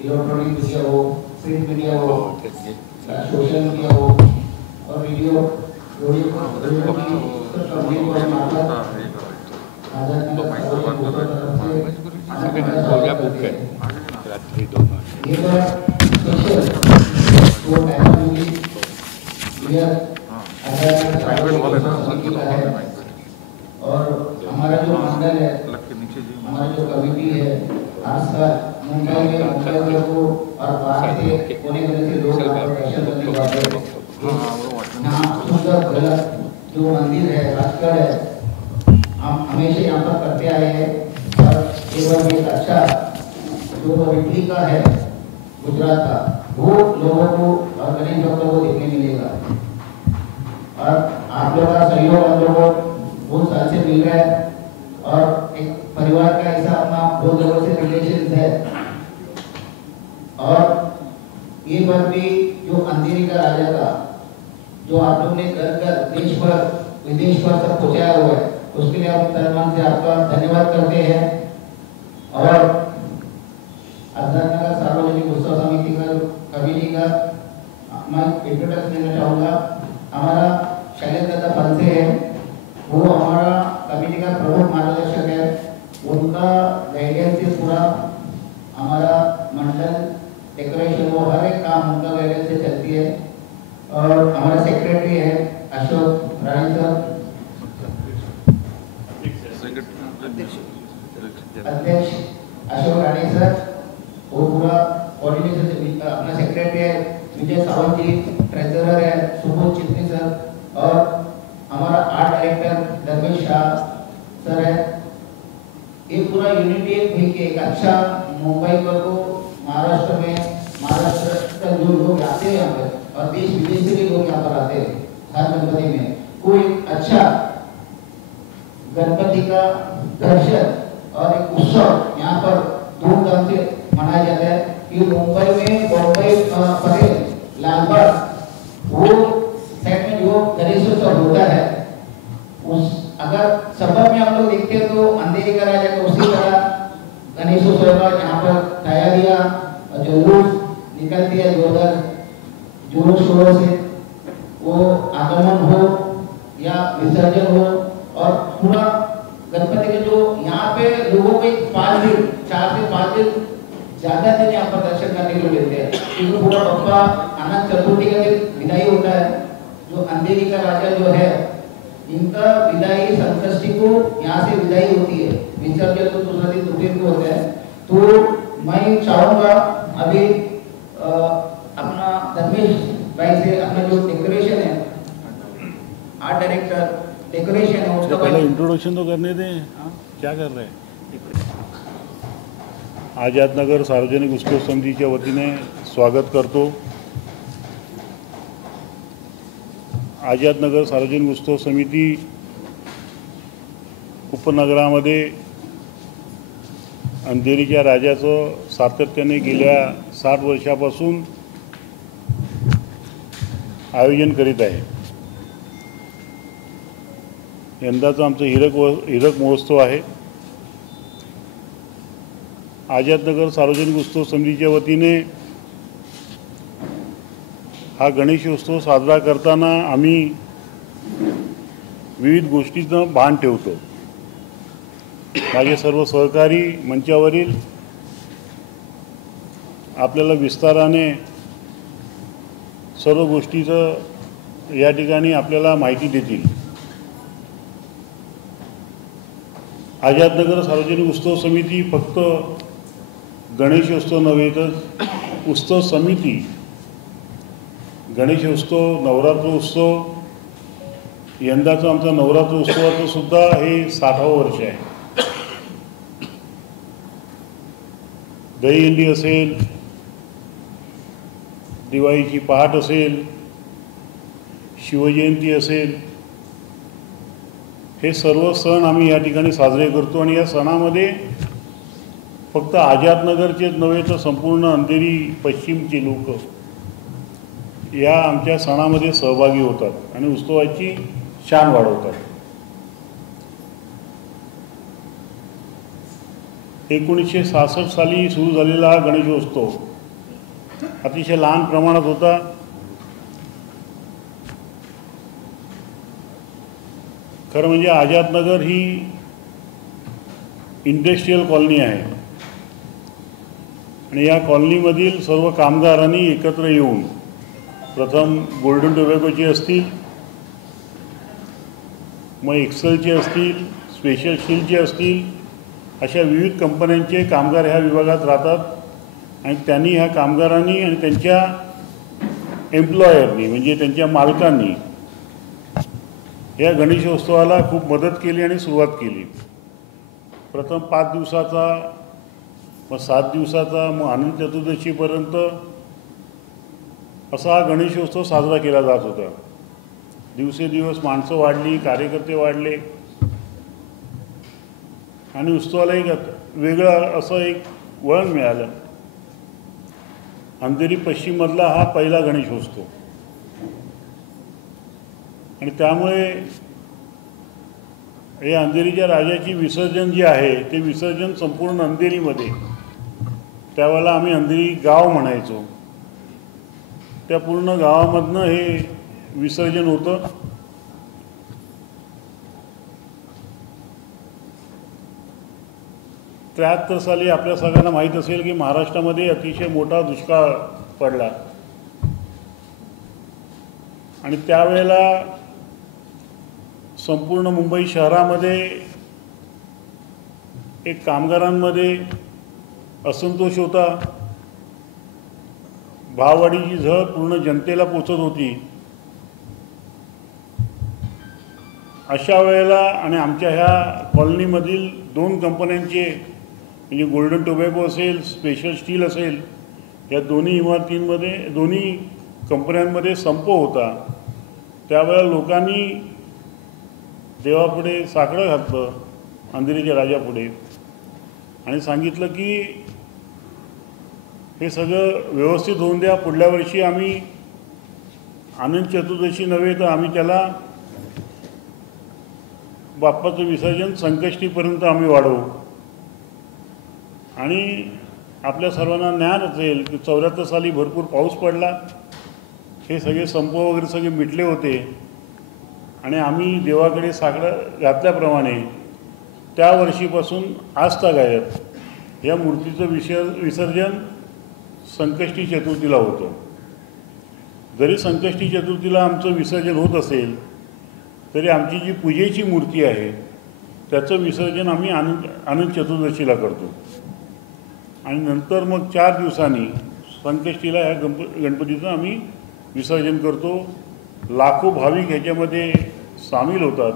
Electronic media हो, print media हो, social media हो और वीडियो और हमारा जो मंडल है, हमारा जो कमिटी है, खासकर मुंबई में मुंबई वालों को और बाहर से कोने कोने से लोग दर्शन करने वाले हैं। यहाँ सुंदर गलत जो मंदिर है, राजगढ़ है, हम हमेशा यहाँ पर करते आए हैं और एवं एक अच्छा जो इटली का है गुजरात का, वो लोगों को और गणेश भक्तों को देखने मिलेगा। और आप लोगों का सहयोग हम लोगों को बहुत साल से मिल रहा है और एक परिवार का ऐसा अपना बहुत लोगों से रिलेशन है। और ये बात भी जो अंधेरी का राजा का जो आप लोग ने घर घर देश भर विदेश भर तक पहुँचाया हुआ है, उसके लिए हम तन मन से आपका धन्यवाद करते हैं। और आजाद नगर सार्वजनिक उत्सव समिति का कमेटी का मैं इंट्रोडक्शन देना चाहूँगा। हमारा शैलेंद्र दादा फंसे है, वो हमारा कमेटी का प्रमुख मार्गदर्शक है। उनका गाइडेंस से पूरा हमारा मंडल डेकोरेशन वो हर एक काम उनका गाइडेंस से चलती है। और हमारा सेक्रेटरी है अशोक रानी सर, अध्यक्ष अशोक रानी सर, वो पूरा कोऑर्डिनेशन अपना सेक्रेटरी है विजय सावंत जी, ट्रेजरर है सुबोध चित्ती सर और हमारा art director Dharmesh Shah sir है। ये पूरा यूनिटी एक अच्छा मुंबई को महाराष्ट्र में महाराष्ट्र जो लोग आते हैं यहाँ पे और देश विदेश से भी लोग यहाँ पर आते हैं हर गणपति में, कोई अच्छा गणपति का दर्शन और एक उत्सव यहाँ पर धूमधाम से मनाया जाता है। कि मुंबई में बॉम्बे परेल लालबाग वो साइड में जो गणेशोत्सव होता है, उस अगर सबब में हम लोग देखते हैं तो अंधेरी का राजा को उसी तरह गणेशोत्सव का यहाँ पर तैयारियां जुलूस निकलती है, जुलूस शोरों से वो आगमन हो या विसर्जन हो और पूरा गणपति के जो यहाँ पे लोगों को 5 दिन 4 से 5 दिन ज्यादा दिन यहाँ पर दर्शन करने के लिए मिलते हैं। क्योंकि पूरा बप्पा अनंत चतुर्थी का दिन विदाई होता है, जो अंधेरी का राजा जो है इनका विदाई संकष्टी को यहाँ से विदाई होती है, विसर्जन तो दूसरा दिन दोपहर को होता है। तो मैं चाहूँगा अभी अपना धर्मेश भाई से अपना जो डेकोरेशन है, आर्ट डायरेक्टर डेकोरेशन है उसका पहले इंट्रोडक्शन तो करने दें। क्या कर रहे हैं? आजाद नगर सार्वजनिक उत्सव समितीच्या वतीने स्वागत करतो। आजाद नगर सार्वजनिक उत्सव समिती उपनगरामध्ये अंधेरीच्या राजाचं सातत्याने गेल्या 60 वर्षापासून आयोजन करीत आहे। यंदाचा आमचा हिरक महोत्सव आहे। आजाद नगर सार्वजनिक उत्सव समितीच्या वतीने हा गणेशोत्सव साजरा करताना आम्ही विविध गोष्टींचं भान ठेवतो। माझे सर्व सहकारी मंचावरील आपल्याला विस्ताराने सर्व गोष्टीचं या ठिकाणी आपल्याला माहिती देतील। आजाद नगर सार्वजनिक उत्सव समिती फक्त गणेशोत्सव नव्हे तर उत्सव समिती गणेशोत्सव, नवरात्र उत्सव यंदाचं आमचा नवरात्र उत्सवाचं सुद्धा हे 60वं वर्ष आहे. दहीहंडी असेल, दिवाळीची पहाट असेल, शिवजयंती असेल, हे सर्व सण आम्ही या ठिकाणी साजरे करतो. आणि या सणामध्ये फक्त आझादनगरचेच नव्हे तर संपूर्ण अंधेरी पश्चिमचे लोक या आमच्या सणामध्ये सहभागी होतात आणि उत्सवाची शान वाढवतात. 1966 साली सुरू झालेला हा गणेशोत्सव अतिशय लहान प्रमाणात होता. खरं म्हणजे आझादनगर ही इंडस्ट्रियल कॉलनी आहे आणि या कॉलनीमधील सर्व कामगारांनी एकत्र येऊन प्रथम गोल्डन टोबॅकोचे असतील, मग एक्सेलचे असतील, स्पेशल स्टीलचे असतील, अशा विविध कंपन्यांचे कामगार ह्या विभागात राहतात आणि त्यांनी ह्या कामगारांनी आणि त्यांच्या एम्प्लॉयरनी म्हणजे त्यांच्या मालकांनी या गणेशोत्सवाला खूप मदत केली आणि सुरुवात केली. प्रथम 5 दिवसाचा, मग 7 दिवसाचा, मग अनंत चतुर्दशीपर्यंत असा हा गणेशोत्सव साजरा केला जात होता. दिवसेदिवस माणसं वाढली, कार्यकर्ते वाढले आणि उत्सवाला एक वेगळं असं एक वळण मिळालं. अंधेरी पश्चिममधला हा पहिला गणेशोत्सव आणि त्यामुळे हे अंधेरीच्या राजाची विसर्जन जे आहे ते विसर्जन संपूर्ण अंधेरीमध्ये, त्यावेळेला आम्ही अंधेरी गाव म्हणायचो, त्या पूर्ण गावामधनं हे विसर्जन होतं. त्र्याहत्तर साली आपल्या सगळ्यांना माहीत असेल की महाराष्ट्रामध्ये अतिशय मोठा दुष्काळ पडला आणि त्यावेळेला संपूर्ण मुंबई शहरामध्ये एक कामगारांमध्ये असंतोष होता. भाववाढीची झळ पूर्ण जनतेला पोचत होती. अशा वेळेला आणि आमच्या ह्या कॉलनीमधील 2 कंपन्यांचे म्हणजे गोल्डन टोबॅको असेल, स्पेशल स्टील असेल, या दोन्ही इमारतींमध्ये, दोन्ही कंपन्यांमध्ये संप होता. त्यावेळेला लोकांनी देवापुढे साकडं घातलं, अंधेरीच्या राजापुढे, आणि सांगितलं की हे सगळं व्यवस्थित होऊन द्या. पुढल्या वर्षी आम्ही अनंत चतुर्दशी नव्हे तर आम्ही त्याला बाप्पाचं विसर्जन संकष्टीपर्यंत आम्ही वाढवू. आणि आपल्या सर्वांना ज्ञान असेल की 74 साली भरपूर पाऊस पडला, हे सगळे संप वगैरे सगळे मिटले होते आणि आम्ही देवाकडे साकडं घातल्याप्रमाणे त्या वर्षीपासून आजतागायत या मूर्तीचं विसर्जन संकष्टी चतुर्थीला होतं. जरी संकष्टी चतुर्थीला आमचं विसर्जन होत असेल तरी आमची जी पूजेची मूर्ती आहे त्याचं विसर्जन आम्ही अनंत चतुर्दशीला करतो आणि नंतर मग 4 दिवसांनी संकष्टीला ह्या गणपतीचं आम्ही विसर्जन करतो. लाखो भाविक ह्याच्यामध्ये सामील होतात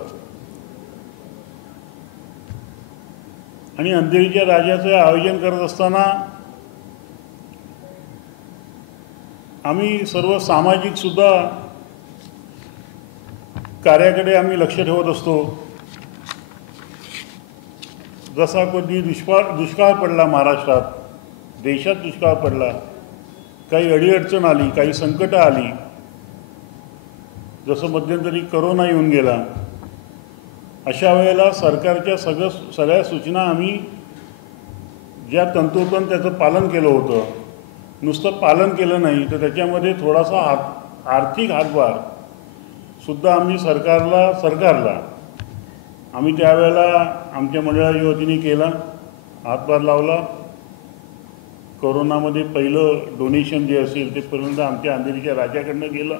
आणि अंधेरीच्या राजाचं आयोजन करत असताना आम्ही सर्व सामाजिकसुद्धा कार्याकडे आम्ही लक्ष ठेवत असतो. जसा कधी दुष्काळ पडला महाराष्ट्रात, देशात दुष्काळ पडला, काही अडीअडचण आली, काही संकटं आली, जसं मध्यंतरी करोना येऊन गेला, अशा वेळेला सरकारच्या सगळ्या सूचना आम्ही ज्या तंतोतंत त्याचं पालन केलं होतं, नुसतं पालन केलं नाही तर त्याच्यामध्ये थोडासा आर्थिक हातभार सुद्धा आम्ही सरकारला आम्ही त्यावेळेला आमच्या मंडळाच्या वतीने केला, हातभार लावला. कोरोनामध्ये पहिलं डोनेशन जे असेल ते पर्यंत आमच्या अंधेरीच्या राजाकडनं गेलं.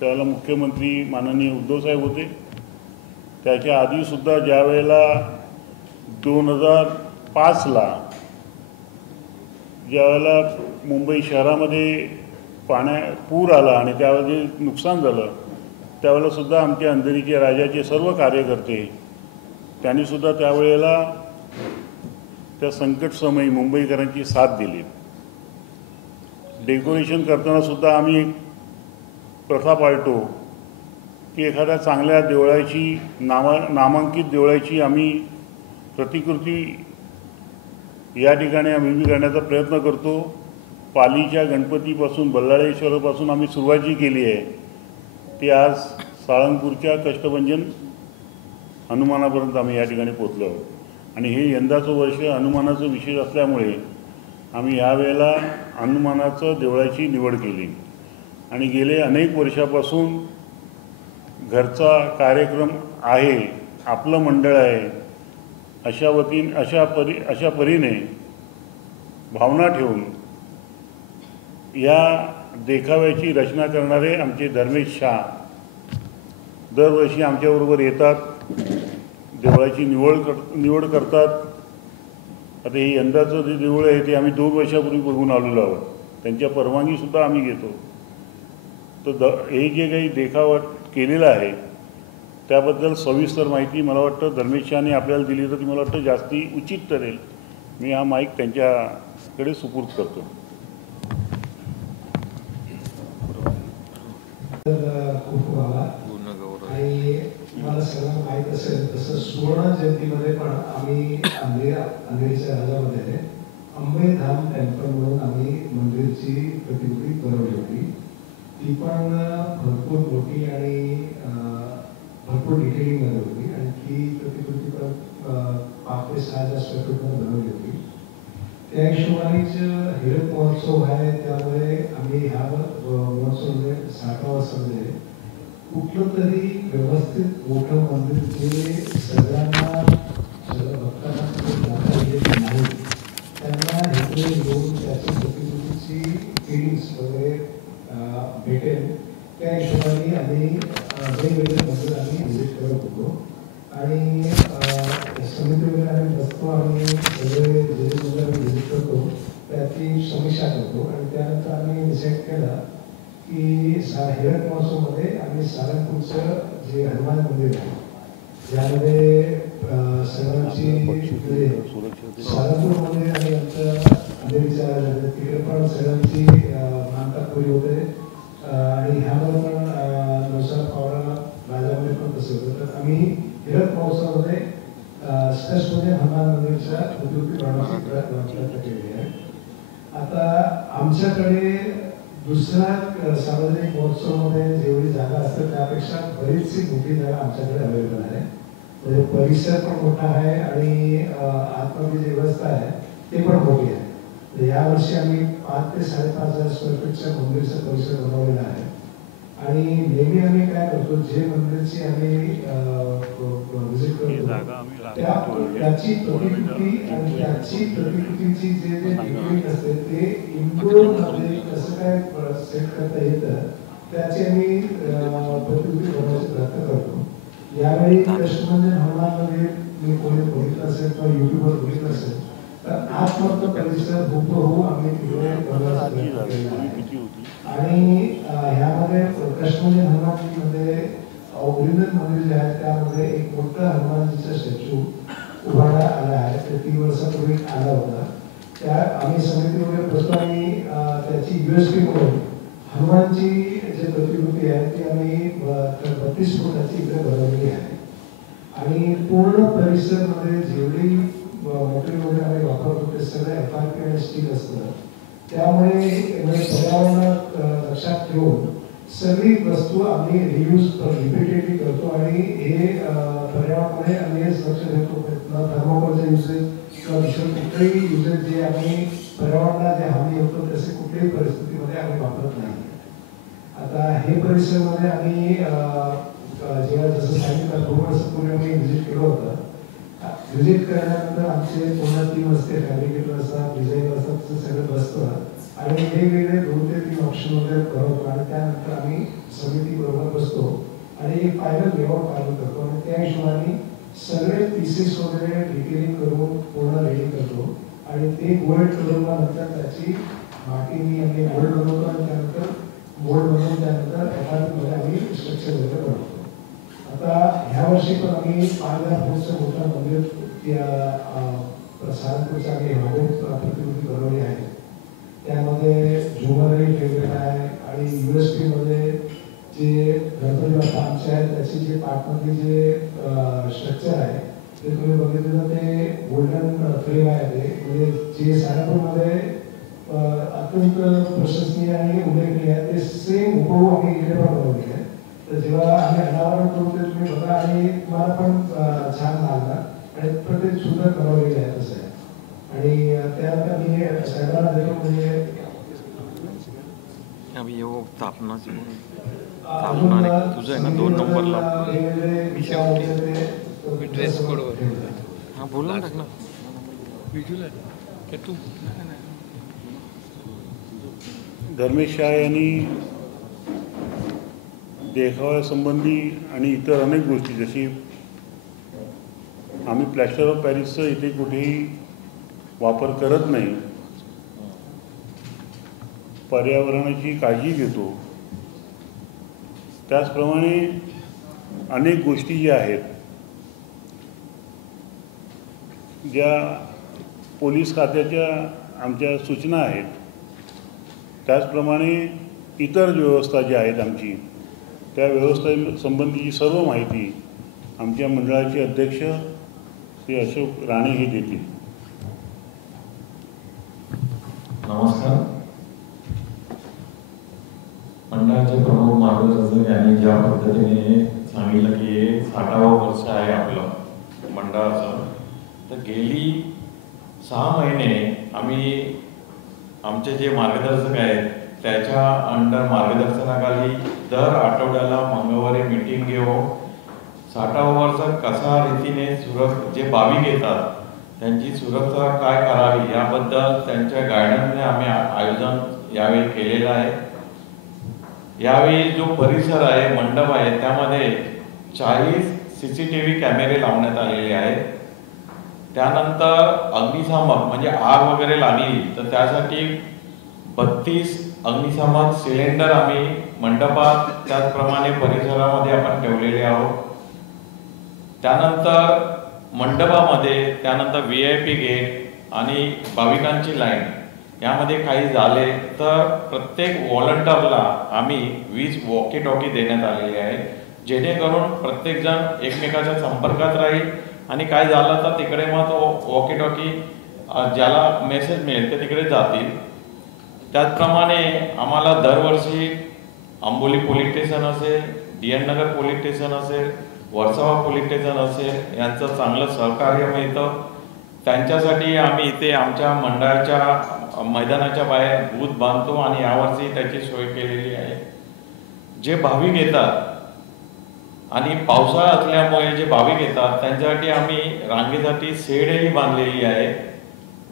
त्यावेळेला मुख्यमंत्री माननीय उद्धवसाहेब होते. त्याच्या आधीसुद्धा ज्या वेळेला 2005ला ज्यावेळेला मुंबई शहरामध्ये पूर आला आणि त्यावेळेला नुकसान झालं त्यावेळेलासुद्धा आमच्या अंधेरीचे राजाचे सर्व कार्यकर्ते त्यांनीसुद्धा त्यावेळेला त्या संकटसमयी मुंबईकरांची साथ दिली. डेकोरेशन करतानासुद्धा आम्ही एक प्रथा पाळतो की एखाद्या चांगल्या देवळाची नामांकित देवळाची आम्ही प्रतिकृती या ठिकाणी आम्ही करण्याचा प्रयत्न करतो. पालीच्या गणपतीपासून बल्लाळेश्वरापासून आम्ही सुरुवात जी केली आहे ती आज साळंगपूरच्या कष्टभंजन हनुमानापर्यंत आम्ही या ठिकाणी पोचलो आहोत. आणि हे यंदाचं वर्ष हनुमानाचं विशेष असल्यामुळे आम्ही यावेळेला हनुमानाचं देवळाची निवड केली. आणि गेले अनेक वर्षापासून घरचा कार्यक्रम आहे, आपलं मंडळ आहे, अशा परीने भावना ठेवून या देखाव्याची रचना करणारे आमचे धर्मेश शाह दरवर्षी आमच्याबरोबर येतात, देवळाची निवड करतात. आता हे यंदाचं जे देऊळ आहे ते आम्ही 2 वर्षापूर्वी बघून आलेलो आहोत. त्यांच्या परवानगीसुद्धा आम्ही घेतो. तर हे जे काही देखावा केलेला आहे त्याबद्दल सविस्तर माहिती मला वाटतं धर्मेश शाहने आपल्याला दिली तर ती मला वाटतं जास्ती उचित ठरेल. मी हा माईक त्यांच्याकडे सुपूर्द करतो. आणि मला सगळं माहीत असेल तसं सुवर्ण जयंतीमध्ये पण आम्ही अंधेरीच्या राजामध्ये अंबेधाम टेम्पल म्हणून आम्ही मंदिरची प्रतिकृती बनवली होती. ती पण भरपूर मोठी आणि भरपूर डिटेलिंगमध्ये होती आणि ती प्रतिकृती पण 5 ते 6,000 स्क्वेअर फूटमध्ये बनवली होती. त्या हिशोबानेच हिरक महोत्सव आहे, त्यामुळे आम्ही ह्या महोत्सवमध्ये 60व्या वर्षामध्ये कुठलं तरी व्यवस्थित मोठं मंदिर जे सगळ्या भक्तांना नाही त्यांना इथे येऊन त्याची प्रतिकृतीची फिलिंग्स वगैरे भेटेल त्या हिशोबाने आम्ही वेगवेगळे मंदिर आम्ही व्हिजिट करत होतो. आणि समिती वगैरे आम्ही बसतो आणि सगळे जे मंदिर आम्ही व्हिजिट करतो त्याची समीक्षा करतो. आणि त्यानंतर आम्ही डिसाईड केलं की हिरक महोत्सवमध्ये आम्ही सारंगपूरचं जे हनुमान मंदिर आहे ज्यामध्ये सगळ्यांची सारंगपूरमध्ये आणि आमच्या अंधेरीच्या तिकडे पण सगळ्यांची मानतापुरी होते. आणि ह्यामध्ये पण नवसार पावरा राजामध्ये पण तसं होतं. तर आम्ही हिरक महोत्सवामध्ये स्पेशलमध्ये हनुमान मंदिरच्या प्रतिकृती बनवण्याची प्रयत्न केलेली आहे. आता आमच्याकडे दुसऱ्या सार्वजनिक महोत्सवामध्ये जेवढी जागा असते त्यापेक्षा बरीचशी मोठी जागा आमच्याकडे अवेलेबल आहे. म्हणजे परिसर पण मोठा आहे आणि आतमध्ये जी व्यवस्था आहे ते पण मोठी आहे. यावर्षी आम्ही 5 ते 5,500 स्क्वेअर फीटच्या मंदिरचा परिसर बनवलेला आहे. आणि नेहमी आम्ही काय करतो, जे मंदिरची आम्ही व्हिजिट करतो त्याची प्रतिकृती आणि त्याची प्रतिकृतीची जे टेक्निक असते ते इंडोरमध्ये कसं काय सेट करता येतं त्याची आम्ही प्रतिकृती बनवण्याचा प्रयत्न करतो. यावेळी कष्टभंजन हनुमानमध्ये मी कोणी बघितलं असेल किंवा युट्यूबवर बघितलं असेल तर आतमधलं परिसर हुबहू आम्ही तिकडे बनवण्याचा प्रयत्न केलेला आहे. आणि ह्यामध्ये कष्टभंजन हनुमानजीमध्ये ओरिजिनल मंदिर जे आहे त्यामध्ये एक मोठा हनुमानजीचा स्टॅच्यू उभारण्यात आला आहे. ते 3 वर्षापूर्वी आला होता. त्या आम्ही समिती वगैरे बसतो आणि त्याची USB म्हणून हनुमानची जी प्रतिकृती आहे ती आम्ही 32 फुटाची इकडे बनवलेली आहे. आणि पूर्ण परिसरमध्ये जेवढी मटेरियल वगैरे आम्ही वापरतो ते सगळं FRP आणि स्टील असतं. त्यामुळे पर्यावरण लक्षात ठेवून सगळी वस्तू आम्ही रियूज रिपीटेडली करतो आणि हे पर्यावरणामध्ये आम्ही लक्ष देतो. थर्मोकोलचा युसेज किंवा दुसरं कुठलंही युसेज जे आम्ही पर्यावरणाला जे हानी होतो तसे कुठल्याही परिस्थितीमध्ये आम्ही वापरत नाही. आता हे परिसरमध्ये आम्ही जेव्हा जसं सांगितलं 2 वर्षापूर्वी आम्ही व्हिजिट केलं होतं. व्हिजिट केल्यानंतर आमचे पूर्ण टीम असते, फॅब्रिकेटर असतात, डिझायनर असतात, सगळं बसतं आणि वेगवेगळे 2 ते 3 ऑप्शन वगैरे करतो. आणि त्यानंतर आम्ही समिती बरोबर बसतो आणि एक फायनल लेआउट फायनल करतो. आणि त्या हिशोबाने सगळे पीसेस वगैरे डिटेलिंग करून पूर्ण रेडी करतो. आणि ते गोल्ड करून नंतर त्याची मातीने आम्ही गोल्ड बनवतो आणि त्यानंतर मोल्ड बनवून त्यानंतर FRP आम्ही स्ट्रक्चर वगैरे बनवतो. आता ह्या वर्षी पण आम्ही 5,000 फूटचं मोठं मंदिर सहारनपूरचं आम्ही हवेत प्रतिकृती बनवली आहे. त्यामध्ये झुमरही फेवरेट आहे आणि USP मध्ये जे गणपती बाप्पा आमचे आहेत त्याची जे पाठमधली जे स्ट्रक्चर आहे ते तुम्ही बघितलं ते गोल्डन फ्रेम आहे. ते म्हणजे जे सहारनपूरमध्ये अत्यंत प्रशंसनीय आणि उल्लेखनीय आहे ते सेम हुबहू आम्ही इकडे पण बनवली आहे. तर जेव्हा आम्ही अनावरण करू ते तुम्ही बघा आणि तुम्हाला पण छान लागणार आणि प्रत्येक सुंदर बनवलेली आहे तसं आहे. आणि त्यानंतर मी साहेबांना देखील म्हणजे तुझं आहे ना 2 नंबरला ड्रेस कोड हां बोलून टाक ना तू. धर्मेश शाह यांनी देखाव्यासंबंधी आणि इतर अनेक गोष्टी जशी आम्ही प्लॅस्टर ऑफ पॅरिसचं इथे कुठेही वापर करत नाही, पर्यावरणाची काळजी घेतो, त्याचप्रमाणे अनेक गोष्टी ज्या आहेत ज्या पोलीस खात्याच्या आमच्या सूचना आहेत त्याचप्रमाणे इतर व्यवस्था ज्या आहेत आमची त्या व्यवस्थेसंबंधीची सर्व माहिती आमच्या मंडळाचे अध्यक्ष श्री अशोक राणे हे देतील. नमस्कार. मंडळाचे प्रमुख मार्गदर्शक यांनी ज्या पद्धतीने सांगितलं की हे 60वं वर्ष आहे आपलं मंडळाचं, तर गेली 6 महिने आम्ही आमचे जे मार्गदर्शक आहेत त्याच्या अंडर मार्गदर्शनाखाली दर आठवड्याला मंगळवारी मीटिंग घेऊन 60वं वर्ष कशा रीतीने जे भाविक येतात त्यांची सुरक्षा काय करावी याबद्दल त्यांच्या गायडन्सने आम्ही आयोजन यावेळी केलेलं आहे. यावेळी जो परिसर आहे मंडप आहे त्यामध्ये 40 CCTV कॅमेरे लावण्यात आलेले आहेत. त्यानंतर अग्निशामक म्हणजे आग वगैरे लागली तर त्यासाठी 32 अग्निशामक सिलेंडर आम्ही मंडपात त्याचप्रमाणे परिसरामध्ये आपण ठेवलेले आहोत. त्यानंतर मंडपामध्ये त्यानंतर VIP गेट आणि भाविकांची लाईन यामध्ये काही झाले तर प्रत्येक व्हॉलंटियरला आम्ही 20 वॉकी टॉकी देण्यात आलेली आहे, जेणेकरून प्रत्येकजण एकमेकाच्या संपर्कात राहील आणि काय झालं तर तिकडे मग तो वॉकी टॉकी ज्याला मेसेज मिळेल ते तिकडे जातील. त्याचप्रमाणे आम्हाला दरवर्षी आंबोली पोलीस स्टेशन असेल, DN नगर पोलीस स्टेशन असेल, वर्सोवा पोलीस स्टेशन असेल यांचं चांगलं सहकार्य मिळतं. त्यांच्यासाठी आम्ही इथे आमच्या मंडळाच्या मैदानाच्या बाहेर बूथ बांधतो आणि यावर्षी त्याची सोय केलेली आहे. जे भाविक येतात आणि पावसाळा असल्यामुळे जे भाविक येतात त्यांच्यासाठी आम्ही रांगेसाठी शेडही बांधलेली आहे,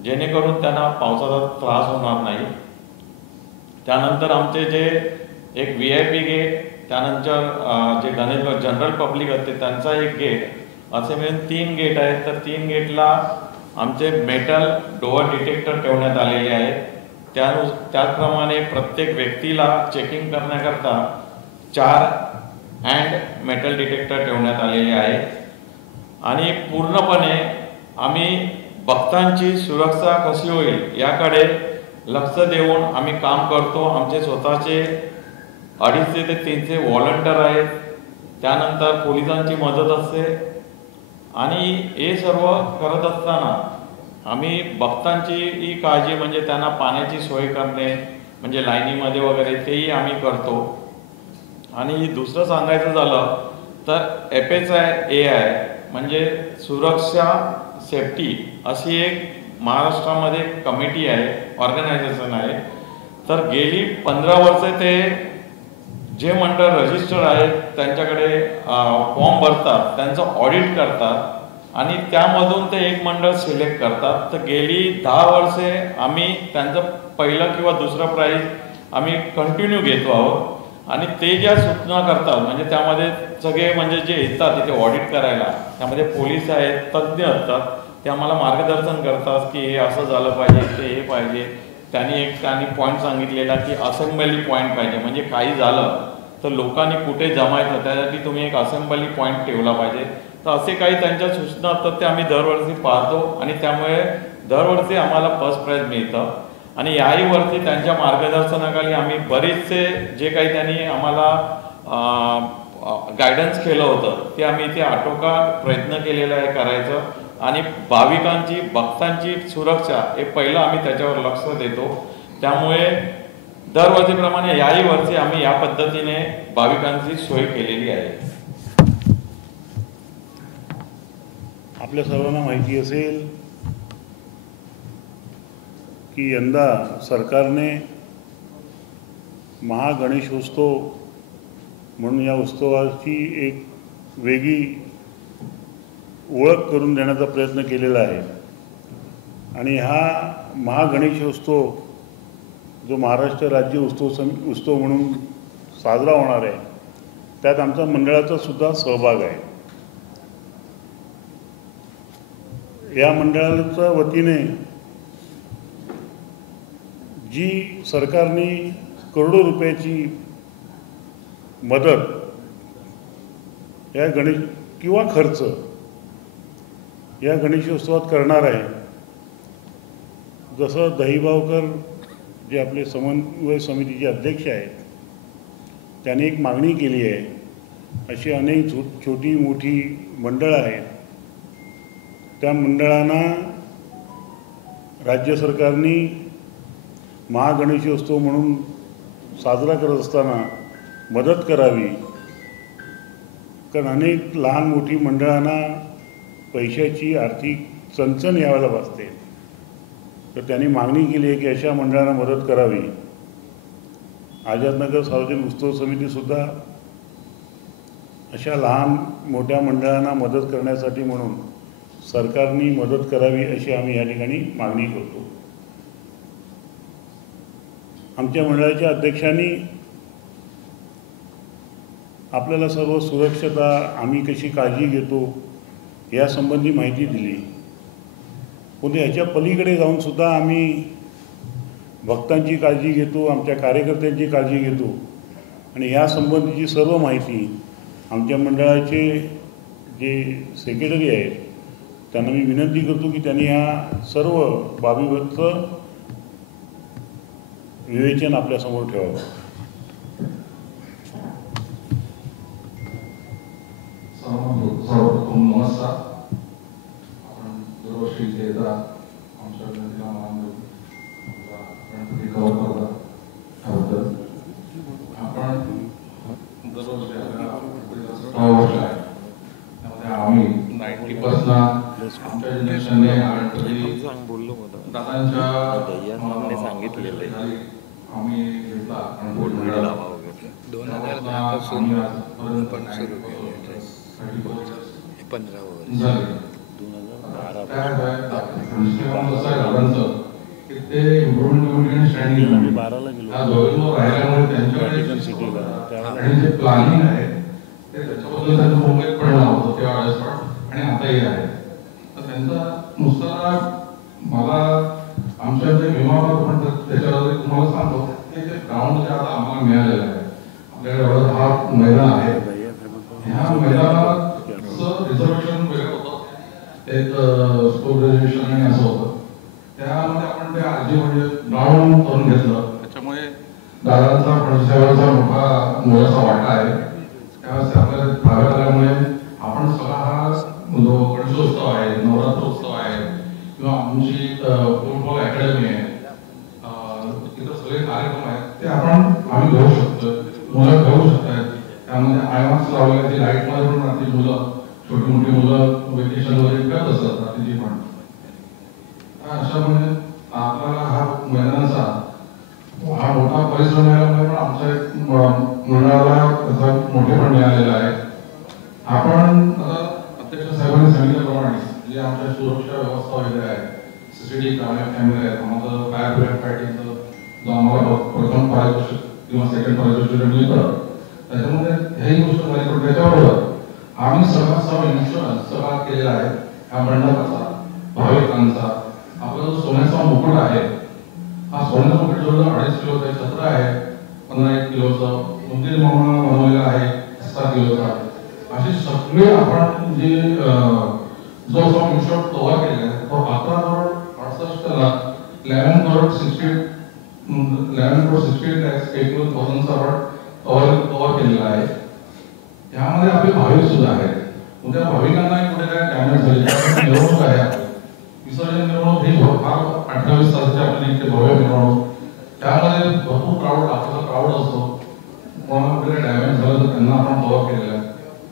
जेणेकरून त्यांना पावसाचा त्रास होणार नाही. त्यानंतर आमचे जे एक VIP गेट, त्यानंतर जे गणेश जनरल पब्लिक असते त्यांचा एक गेट, असे मिळून 3 गेट आहेत. तर 3 गेटला आमचे मेटल डोअर डिटेक्टर ठेवण्यात आलेले आहेत. त्याचप्रमाणे प्रत्येक व्यक्तीला चेकिंग करण्याकरता 4 हँड मेटल डिटेक्टर ठेवण्यात आलेले आहे. आणि पूर्णपणे आम्ही भक्तांची सुरक्षा कशी होईल याकडे लक्ष देऊन आम्ही काम करतो. आमचे स्वतःचे 250 ते 300 व्हॉलंटियर आहेत. त्यानंतर पोलिसांची मदत असते आणि हे सर्व करत असताना आम्ही भक्तांची ही काळजी म्हणजे त्यांना पाण्याची सोय करणे म्हणजे लाईनीमध्ये वगैरे तेही आम्ही करतो. आणि दुसरं सांगायचं झालं तर FSI म्हणजे सुरक्षा सेफ्टी अशी एक महाराष्ट्रामध्ये कमिटी आहे, ऑर्गनायझेशन आहे. तर गेली 15 वर्ष ते जे मंडळ रजिस्टर आहेत त्यांच्याकडे फॉर्म भरतात, त्यांचं ऑडिट करतात आणि त्यामधून ते एक मंडळ सिलेक्ट करतात. तर गेली 10 वर्षे आम्ही त्यांचं पहिलं किंवा दुसरं प्राइज आम्ही कंटिन्यू घेतो आहोत. आणि ते ज्या सूचना करतात म्हणजे त्यामध्ये सगळे म्हणजे जे येतात तिथे ऑडिट करायला त्यामध्ये पोलीस आहेत, तज्ज्ञ असतात, ते आम्हाला मार्गदर्शन करतात की हे असं झालं पाहिजे, ते हे पाहिजे. त्यांनी पॉईंट सांगितलेला की असेंब्ली पॉईंट पाहिजे, म्हणजे काही झालं तर लोकांनी कुठे जमायचं त्यासाठी तुम्ही एक असेंब्ली पॉईंट ठेवला पाहिजे. तर असे काही त्यांच्या सूचना असतात ते आम्ही दरवर्षी पाहतो आणि त्यामुळे दरवर्षी आम्हाला फर्स्ट प्राईज मिळतं. आणि याही वर्षी त्यांच्या मार्गदर्शनाखाली आम्ही बरेचसे जे काही त्यांनी आम्हाला गायडन्स केलं होतं ते आम्ही इथे आटोकाट प्रयत्न केलेला आहे करायचं. आणि भाविकांची भक्तांची सुरक्षा हे पहिलं आम्ही त्याच्यावर लक्ष देतो. त्यामुळे दरवर्षीप्रमाणे याही वर्षी आम्ही या पद्धतीने भाविकांची सोय केलेली आहे. आपल्या सर्वांना माहिती असेल की यंदा सरकारने महागणेशोत्सव म्हणून या उत्सवाची एक वेगळी ओळख करून देण्याचा प्रयत्न केलेला आहे. आणि हा महागणेशोत्सव जो महाराष्ट्र राज्य उत्सव म्हणून साजरा होणार आहे त्यात आमच्या मंडळाचा सुद्धा सहभाग आहे. या मंडळाच्या वतीने जी सरकारने करोडो रुपयाची मदत या गणेश किंवा खर्च या गणेशोत्सवात करणार आहे, जसं दहीबावकर जे आपले समन्वय समितीचे अध्यक्ष आहेत त्यांनी एक मागणी केली आहे, अशी अनेक छोटी मोठी मंडळं आहेत. त्या मंडळांना राज्य सरकारने महागणेशोत्सव म्हणून साजरा करत असताना मदत करावी, कारण अनेक लहान मोठी मंडळांना पैशाची आर्थिक चणचण यावेळेला भासते. तर त्यांनी मागणी केली आहे की अशा मंडळांना मदत करावी. आझादनगर सार्वजनिक उत्सव समितीसुद्धा अशा लहान मोठ्या मंडळांना मदत करण्यासाठी म्हणून सरकारने मदत करावी अशी आम्ही या ठिकाणी मागणी करतो. आमच्या मंडळाच्या अध्यक्षांनी आपल्याला सर्व सुरक्षता आम्ही कशी काळजी घेतो यासंबंधी माहिती दिली. पण ह्याच्या पलीकडे जाऊनसुद्धा आम्ही भक्तांची काळजी घेतो, आमच्या कार्यकर्त्यांची काळजी घेतो आणि यासंबंधीची सर्व माहिती आमच्या मंडळाचे जे सेक्रेटरी आहेत त्यांना मी विनंती करतो की त्यांनी या सर्व बाबीवरचं विवेचन आपल्यासमोर ठेवावं. सर्वप्रथम नमस्कार. आपण दरवर्षी इथे येता आमच्या विनंतीला मान देऊन गणपती कव्हर करता त्याबद्दल. आपण दरवर्षी वर्ष आहे त्यामध्ये आम्ही 90% आमच्या जनरेशनने गणपती दादांच्या सांगितलेलं आम्ही घेतला गणपती मंडळाला 2010 पासून पण सुरू केले 15 वर्ष 2012 ते इम्प्रुव्हमेंट स्टँडिंग 12ला गेलो राहिल्यामुळे त्यांच्याकडे आणि जे प्लॅनिंग आहे ते त्याच्याबद्दल त्यांचं मुंबईत पडलं होतं त्यावेळेस पण आणि आताही आहे. तर त्यांचा नुसता मला आमच्या जे विमानावर म्हणतात त्याच्यावर तुम्हाला सांगतो की जे ग्राउंड जे आता आम्हाला मिळालेलं आहे आपल्याकडे एवढा हा मैदान आहे. ह्या मैदानाचं रिझर्वेशन वेगळं होतं, एक स्कोर रिझर्वेशन आणि असं होतं. त्यामध्ये आपण ते आजी म्हणजे ग्राउंड करून घेतलं. त्याच्यामुळे दादांचा पंचसेवाचा मोठा मोलाचा वाटा आहे. त्यावेळेस आपल्याला भागात आल्यामुळे आपण सगळा हा जो गणेशोत्सव आहे, नवरात्रोत्सव आहे किंवा आमची फुटबॉल अकॅडमी आहे, इतर सगळे कार्यक्रम आहेत ते आम्ही घेऊ शकतो, मुलं घेऊ शकतात. त्यामध्ये आयमाक्स लावलेल्या ती लाईटमध्ये पण राहते मुलं, छोटी मोठी मुलं वेकेशन वगैरे करत असतात रात्रीची पण. अशा म्हणजे आपल्याला हा मैदानाचा हा मोठा परिश्रम मिळाल्यामुळे पण आमच्या मंडळाला त्याचा मोठे पण मिळालेला आहे. आपण आता अध्यक्ष साहेबांनी सांगितल्याप्रमाणे जे आमच्या सुरक्षा व्यवस्था वगैरे आहे, सीसीटीव्ही कॅमेरे आहेत, आम्हाला फायर ब्रिगेड फायटिंगचं जो आम्हाला प्रथम पारितोषिक किंवा सेकंड पारितोषिक मिळतं त्याच्यामध्ये हेही गोष्ट झाली. पण त्याच्याबरोबर आम्ही सगळा इन्शुरन्स सगळा केलेला आहे ह्या मंडळाचा, भाविकांचा. आपला जो सोन्याचा मुकुट आहे हा सोन्याचा मुकुट जवळजवळ 2.5 किलोचा आहे, छत्र आहे 15-1 किलोचं, उंदीर मामा बनवलेला आहे 7 किलोचा. असे सगळे आपण जे जो आपण इन्शॉट कव्हर केलेला आहे तो 11,68 लाख 11,68 lakhs 81,000 आपण कव्हर केलेला आहे. यामध्ये आपले भाविक सुद्धा आहेत. उद्या भाविकांना कुठे काय डॅमेज झाले मिरवणूक आहे, विसर्जन मिरवणूक ही फार 28 तासाची आपली इथे भव्य मिरवणूक, त्यामध्ये भरपूर क्राऊड आपला क्राऊड असतो. कोणाला कुठे डॅमेज झालं तर त्यांना आपण कव्हर केलेलं आहे.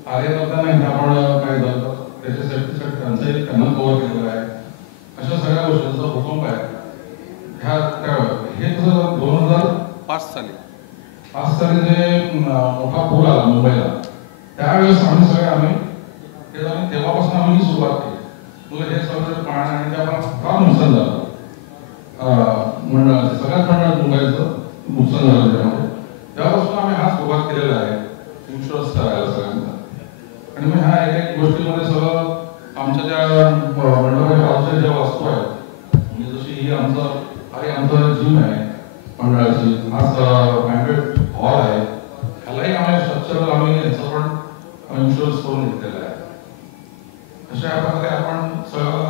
कार्यकर्त्यांना आपण काय झालं त्याच्या सेफ्टीसाठी त्यांना कव्हर केलेलं आहे. अशा सगळ्या गोष्टींचा भूकंप आहे. हे कसं 2005 साली जे मोठा पूर आला मुंबईला, त्यावेळेस आम्ही तेव्हापासून आम्ही ही सुरुवात केली. तुला हे सगळं पाणी आणि त्या फार नुकसान झालं मंडळाचं, सगळ्याच मंडळात मुंबईचं नुकसान झालं त्यामुळे. तेव्हापासून आम्ही हा सुरुवात केलेला आहे इन्शुरन्स करायला सगळ्यांना. आणि मग ह्या एक गोष्टीमध्ये सगळं आमच्या ज्या मंडळाच्या ज्या वस्तू आहेत, म्हणजे जशी ही आमचं जिम आहे मंडळाची, हा बँकेट हॉल आहे, ह्यालाही आम्ही स्ट्रक्चरल आम्ही याचा पण इन्शुरन्स करून घेतलेला आहे. अशा प्रकारे आपण सगळं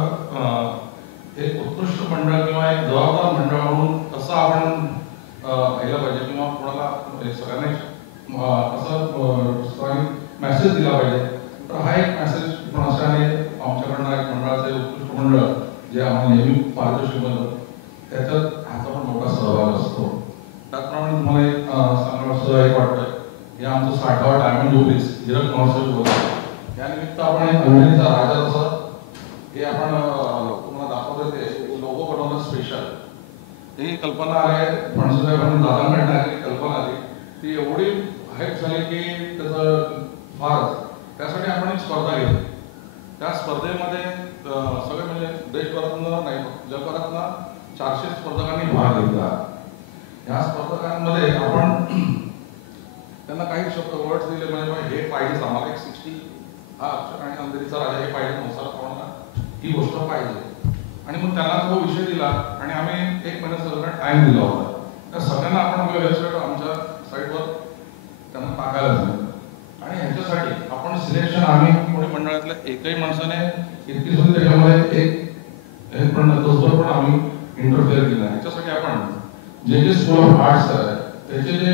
एक उत्कृष्ट मंडळ किंवा एक जबाबदार मंडळ म्हणून कसं आपण पाहिलं पाहिजे किंवा कोणाला सगळ्यांना असं मेसेज दिला पाहिजे. तर हा एक मेसेज पण अशाने आमच्याकडनं एक मंडळाचे उत्कृष्ट मंडळ जे आम्हाला नेहमी पारितोषिक बनतं त्याच्यात ह्याचा पण मोठा सहभाग असतो. त्याचप्रमाणे तुम्हाला एक सांगण्याचं एक वाटतं हे आमचं 60वा डायमंड जुबलीज हिरक महोत्सव होता. या निमित्त आपण एक अंधेरीचा राजा जसं हे आपण तुम्हाला दाखवतो ते लोगो बनवणं स्पेशल, ही कल्पना आहे फणससाहेबांनी दादांकडनं कल्पना आली, ती एवढी हाईट झाली की त्याचं फारच. त्यासाठी आपण एक स्पर्धा घेतली. त्या स्पर्धेमध्ये सगळे म्हणजे देशभरातनं नाही जगभरातनं 400 स्पर्धकांनी भाग घेतला. या स्पर्धकांमध्ये आपण त्यांना काही शब्द वर्ड्स दिले, म्हणजे हे पाहिजेच आम्हाला एक 60 हा अक्षर आणि अंधेरीचा राजा हे पाहिजे संसार ही गोष्ट पाहिजे. आणि मग त्यांना तो विषय दिला आणि आम्ही 1 महिन्याचा सगळ्यांना टाइम दिला होता. त्या सगळ्यांना आपण वेबसाईट आमच्या साईटवर त्यांना टाकायला दिलं. आणि ह्याच्यासाठी आपण सिलेक्शन आम्ही कोणी मंडळातल्या एकही माणसाने इतकी सुद्धा त्याच्यामध्ये एक पण पण आम्ही इंटरफेअर केला. ह्याच्यासाठी आपण जे स्कूल ऑफ आर्ट्स आहे त्याचे जे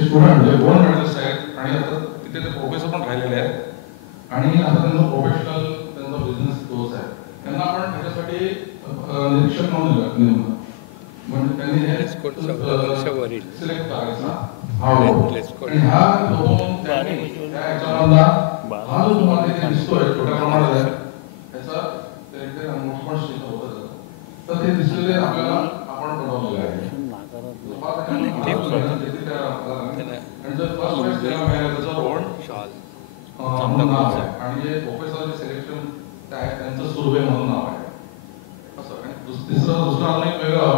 स्टुडंट जे 2 मेडलिस्ट आहेत आणि आता तिथे ते प्रोफेसर पण राहिलेले आहेत आणि आता त्यांचा प्रोफेशनल त्यांचा बिझनेस तोच आहे, त्यांना आपण त्याच्यासाठी निरीक्षक म्हणून नेमलं. म्हणजे त्यांनी हे सिलेक्ट करायचा. आणि ह्या ह्याच्यामधला हा जो तुम्हाला इथे दिसतोय छोट्या प्रमाणात आहे त्याचा मोठं होतं, तर ते दिसलेले आपल्याला आपण बनवलेलं आहे. आणि जर फर्स्ट प्राइज त्याला मिळालं त्याचं रोहन नाव आहे आणि जे प्रोफेसर जे सिलेक्शन आहे त्यांचं सुर्वे म्हणून नाव आहे असं. आणि दुसरं अजून एक वेगळं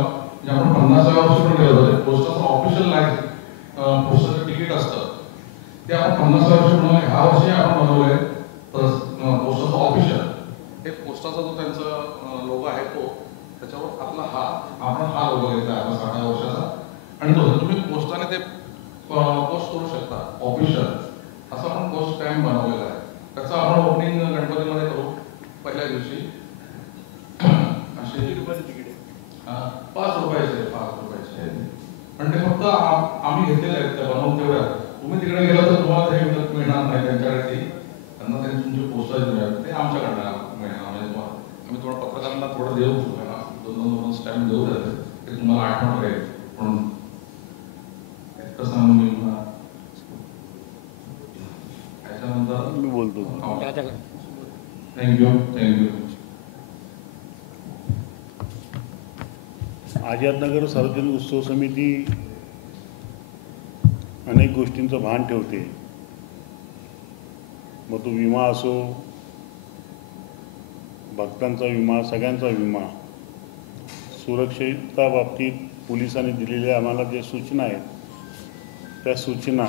जे आपण 50व्या वर्षी पण केलं होतं पोस्टाचं ऑफिशियल लाईफ पोस्टाचं तिकीट असतं ते आपण 50व्या वर्षी बनवलं. ह्या वर्षी आपण बनवलंय पोस्टाचं ऑफिशियल हे पोस्टाचा जो त्यांचा लोगो आहे तो त्याच्यावर आपला आपण हा लोगो घेतला आहे 60व्या वर्षाचा. आणि तो तुम्ही पोस्टाने ते पोस्ट करू शकता ऑफिशियल असं आपण पोस्ट स्टॅम्प बनवलेला आहे. त्याचं आपण ओपनिंग गणपतीमध्ये करू पहिल्या दिवशी. असे तिकीट आहे 5 रुपयाचे पण ते फक्त आम्ही घेतलेले आहेत त्या बनवून तेवढ्या. तुम्ही तिकडे गेला तर तुम्हाला ते विकत मिळणार नाही त्यांच्याकडे, त्यांना ते तुमची पोस्टाची मिळेल ते आमच्याकडनं मिळणार. म्हणजे आम्ही थोडं पत्रकारांना थोडं देऊ 2 स्टॅम्प देऊ द्यायचं ते तुम्हाला आठवण राहील म्हणून सांगून मी त्याच्यानंतर मी बोलतो. थँक्यू. आझादनगर सार्वजनिक उत्सव समिती अनेक गोष्टींचं भान ठेवते. मग तो विमा असो, भक्तांचा विमा, सगळ्यांचा विमा, सुरक्षेच्या बाबतीत पोलिसांनी दिलेल्या आम्हाला ज्या सूचना आहेत त्या सूचना